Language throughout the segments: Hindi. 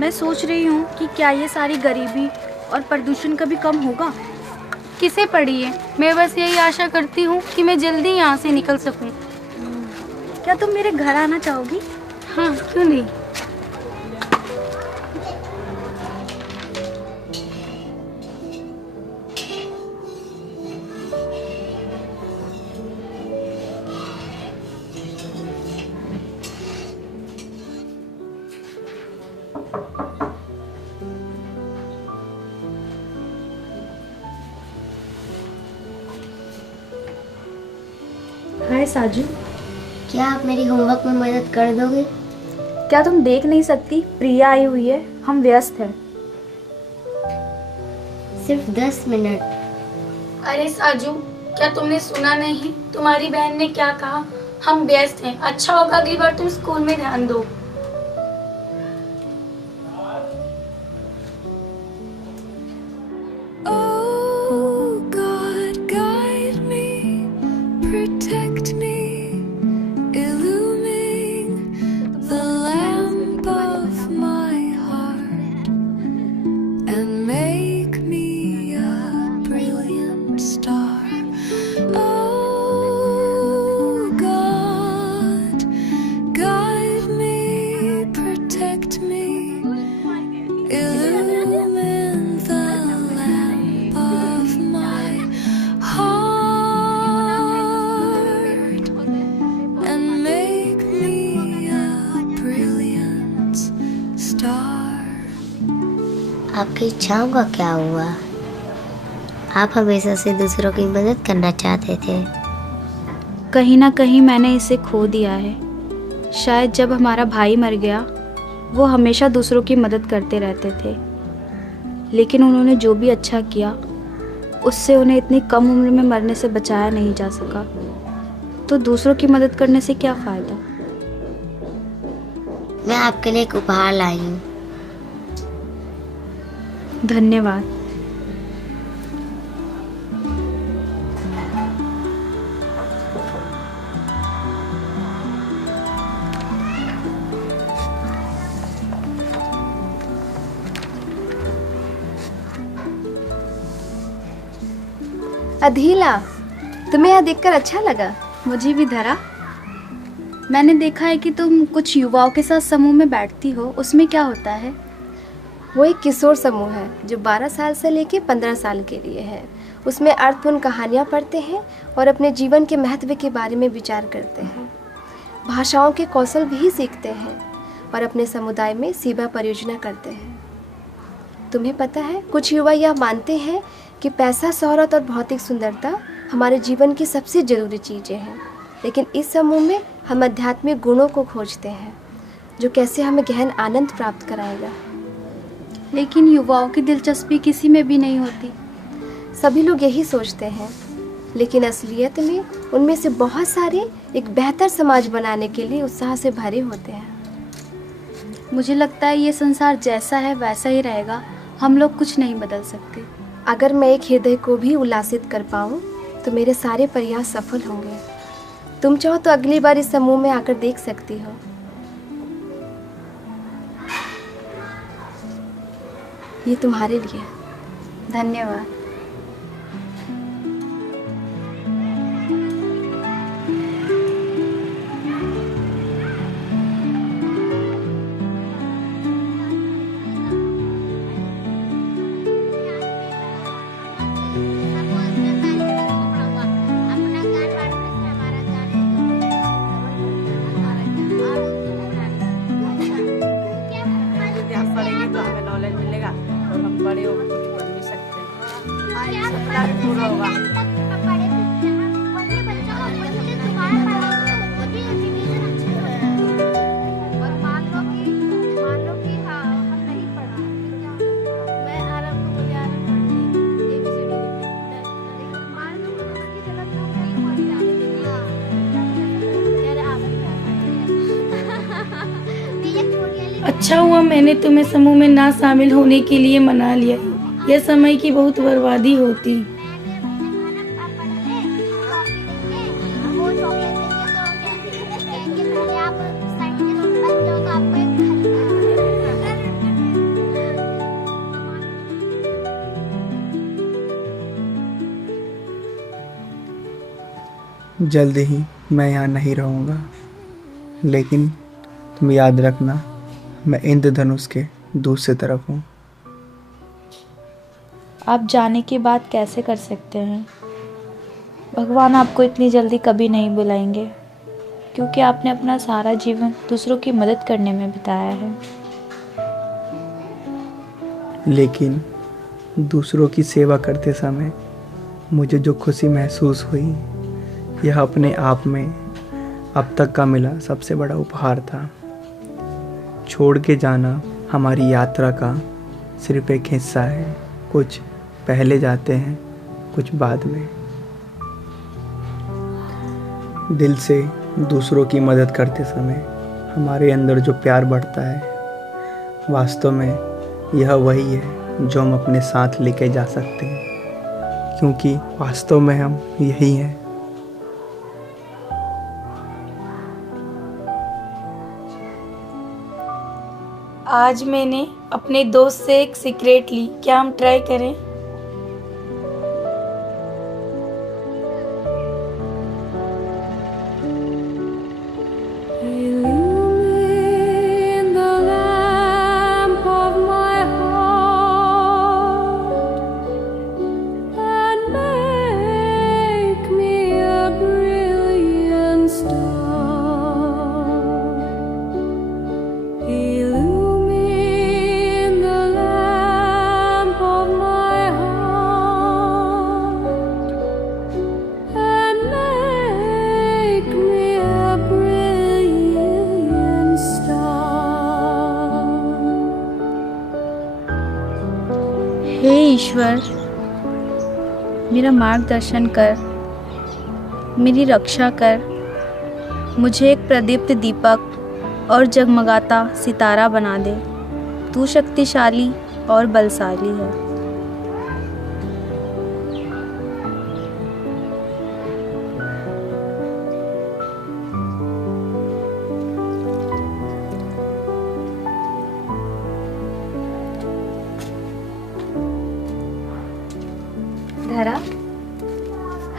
मैं सोच रही हूँ कि क्या ये सारी गरीबी और प्रदूषण कभी कम होगा। किसे पड़ी है? मैं बस यही आशा करती हूँ कि मैं जल्दी यहाँ से निकल सकूँ। क्या तुम मेरे घर आना चाहोगी? हाँ, क्यों नहीं। हाय साजू, क्या आप मेरी होमवर्क में मदद कर दोगे? क्या तुम देख नहीं सकती? प्रिया आई हुई है, हम व्यस्त हैं। सिर्फ 10 मिनट। अरे साजू, क्या तुमने सुना नहीं? तुम्हारी बहन ने क्या कहा? हम व्यस्त हैं। अच्छा होगा अगली बार तुम स्कूल में ध्यान दो। आपकी इच्छाओं का क्या हुआ? आप हमेशा से दूसरों की मदद करना चाहते थे। कहीं ना कहीं मैंने इसे खो दिया है। शायद जब हमारा भाई मर गया, वो हमेशा दूसरों की मदद करते रहते थे, लेकिन उन्होंने जो भी अच्छा किया उससे उन्हें इतनी कम उम्र में मरने से बचाया नहीं जा सका। तो दूसरों की मदद करने से क्या फ़ायदा। मैं आपके लिए एक उपहार लाई हूँ। धन्यवाद। अधीला, तुम्हें यह देखकर अच्छा लगा? मुझे भी धरा। मैंने देखा है कि तुम कुछ युवाओं के साथ समूह में बैठती हो, उसमें क्या होता है? वो एक किशोर समूह है जो 12 साल से लेकर 15 साल के लिए है। उसमें अर्थपूर्ण कहानियाँ पढ़ते हैं और अपने जीवन के महत्व के बारे में विचार करते हैं। भाषाओं के कौशल भी सीखते हैं और अपने समुदाय में सेवा परियोजना करते हैं। तुम्हें पता है, कुछ युवा यह मानते हैं कि पैसा, शोहरत और भौतिक सुंदरता हमारे जीवन की सबसे ज़रूरी चीज़ें हैं, लेकिन इस समूह में हम आध्यात्मिक गुणों को खोजते हैं जो कैसे हमें गहन आनंद प्राप्त कराएगा। लेकिन युवाओं की दिलचस्पी किसी में भी नहीं होती। सभी लोग यही सोचते हैं, लेकिन असलियत में उनमें से बहुत सारे एक बेहतर समाज बनाने के लिए उत्साह से भरे होते हैं। मुझे लगता है ये संसार जैसा है वैसा ही रहेगा, हम लोग कुछ नहीं बदल सकते। अगर मैं एक हृदय को भी उल्लासित कर पाऊँ तो मेरे सारे प्रयास सफल होंगे। तुम चाहो तो अगली बार इस समूह में आकर देख सकती हो। ये तुम्हारे लिए। धन्यवाद। अच्छा हुआ मैंने तुम्हें समूह में ना शामिल होने के लिए मना लिया। यह समय की बहुत बर्बादी होती। जल्द ही मैं यहाँ नहीं रहूँगा, लेकिन तुम याद रखना, मैं इंद्रधनुष के दूसरी तरफ हूँ। आप जाने की बात कैसे कर सकते हैं? भगवान आपको इतनी जल्दी कभी नहीं बुलाएंगे, क्योंकि आपने अपना सारा जीवन दूसरों की मदद करने में बिताया है। लेकिन दूसरों की सेवा करते समय मुझे जो खुशी महसूस हुई, यह अपने आप में अब तक का मिला सबसे बड़ा उपहार था। छोड़ के जाना हमारी यात्रा का सिर्फ एक हिस्सा है। कुछ पहले जाते हैं, कुछ बाद में। दिल से दूसरों की मदद करते समय हमारे अंदर जो प्यार बढ़ता है, वास्तव में यह वही है जो हम अपने साथ लेके जा सकते हैं, क्योंकि वास्तव में हम यही हैं। आज मैंने अपने दोस्त से एक सीक्रेट ली, क्या हम ट्राई करें? हे ईश्वर, मेरा मार्गदर्शन कर, मेरी रक्षा कर, मुझे एक प्रदीप्त दीपक और जगमगाता सितारा बना दे। तू शक्तिशाली और बलशाली है। धरा।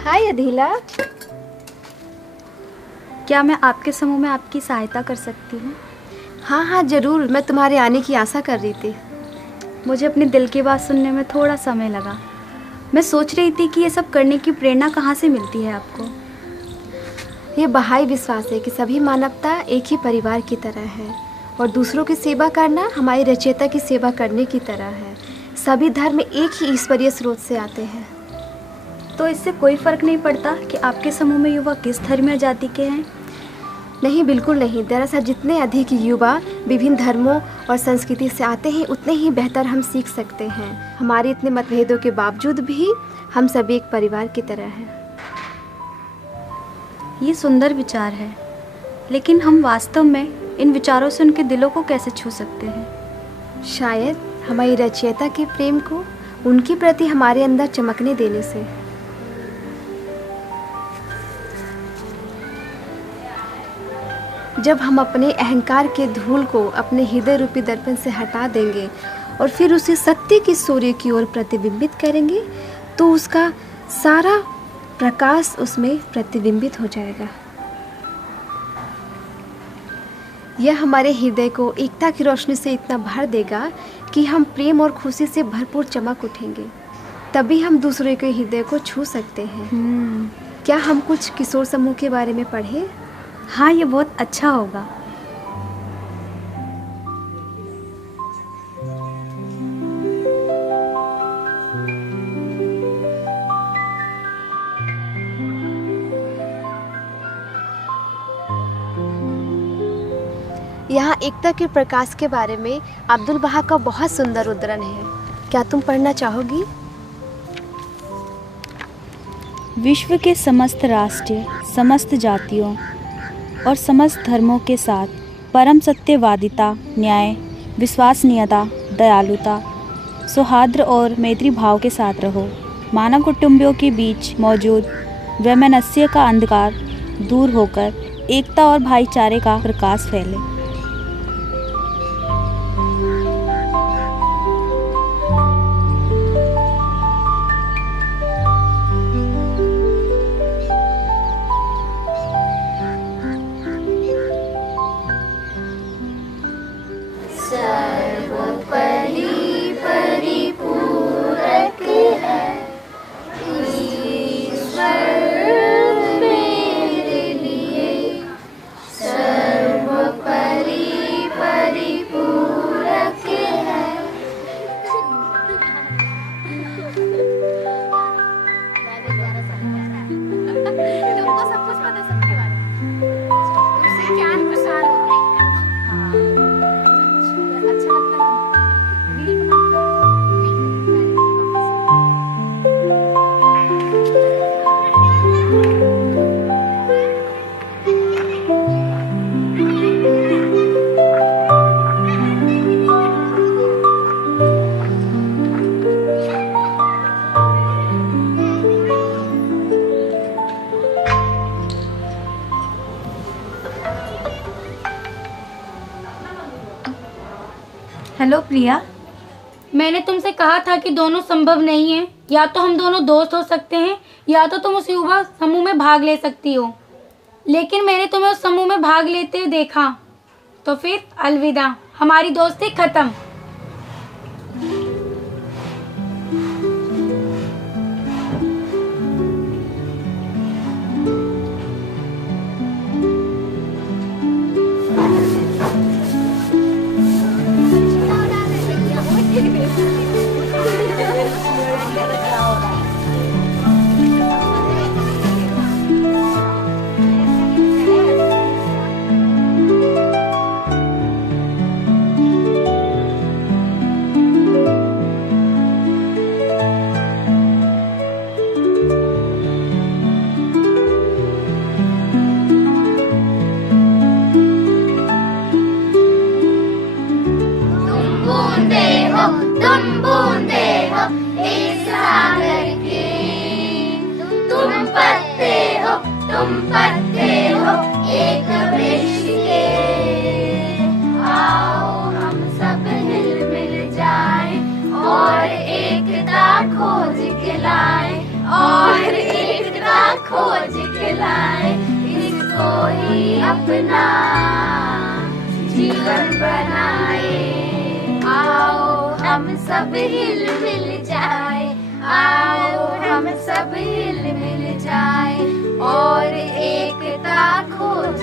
हाय अधीला। क्या मैं आपके समूह में आपकी सहायता कर सकती हूँ? हाँ हाँ ज़रूर, मैं तुम्हारे आने की आशा कर रही थी। मुझे अपने दिल की बात सुनने में थोड़ा समय लगा। मैं सोच रही थी कि ये सब करने की प्रेरणा कहाँ से मिलती है आपको? ये बहाई विश्वास है कि सभी मानवता एक ही परिवार की तरह है और दूसरों की सेवा करना हमारी रचयिता की सेवा करने की तरह है। सभी धर्म एक ही ईश्वरीय स्रोत से आते हैं। तो इससे कोई फर्क नहीं पड़ता कि आपके समूह में युवा किस धर्म या जाति के हैं? नहीं, बिल्कुल नहीं। दरअसल जितने अधिक युवा विभिन्न धर्मों और संस्कृति से आते हैं, उतने ही बेहतर हम सीख सकते हैं। हमारे इतने मतभेदों के बावजूद भी हम सभी एक परिवार की तरह हैं। ये सुंदर विचार है, लेकिन हम वास्तव में इन विचारों से उनके दिलों को कैसे छू सकते हैं? शायद हमारी रचयिता के प्रेम को उनके प्रति हमारे अंदर चमकने देने से। जब हम अपने अहंकार के धूल को अपने हृदय रूपी दर्पण से हटा देंगे और फिर उसे सत्य की सूर्य की ओर प्रतिबिंबित करेंगे, तो उसका सारा प्रकाश उसमें प्रतिबिंबित हो जाएगा। यह हमारे हृदय को एकता की रोशनी से इतना भर देगा कि हम प्रेम और खुशी से भरपूर चमक उठेंगे। तभी हम दूसरे के हृदय को छू सकते हैं। क्या हम कुछ किशोर समूह के बारे में पढ़ें? हाँ, ये बहुत अच्छा होगा। यहाँ एकता के प्रकाश के बारे में अब्दुल बहा का बहुत सुंदर उद्धरण है। क्या तुम पढ़ना चाहोगी? विश्व के समस्त राष्ट्र, समस्त जातियों और समस्त धर्मों के साथ परम सत्यवादिता, न्याय, विश्वसनीयता, दयालुता, सौहार्द और मैत्री भाव के साथ रहो। मानव कुटुंबियों के बीच मौजूद वैमनस्य का अंधकार दूर होकर एकता और भाईचारे का प्रकाश फैले। हेलो प्रिया। मैंने तुमसे कहा था कि दोनों संभव नहीं है। या तो हम दोनों दोस्त हो सकते हैं या तो तुम उस युवा समूह में भाग ले सकती हो, लेकिन मैंने तुम्हें उस समूह में भाग लेते देखा, तो फिर अलविदा, हमारी दोस्ती खत्म। तुम बूंदे हो इस सागर के, तुम पत्ते हो एक वृक्ष के। आओ हम सब हिल मिल जाए और एकता खोज के लाए, और एकता खोज के लाए, इसको ही अपना जीवन बनाए। आओ हम सब हिल मिल जाए, आओ हम सब हिल मिल जाए और एकता खोज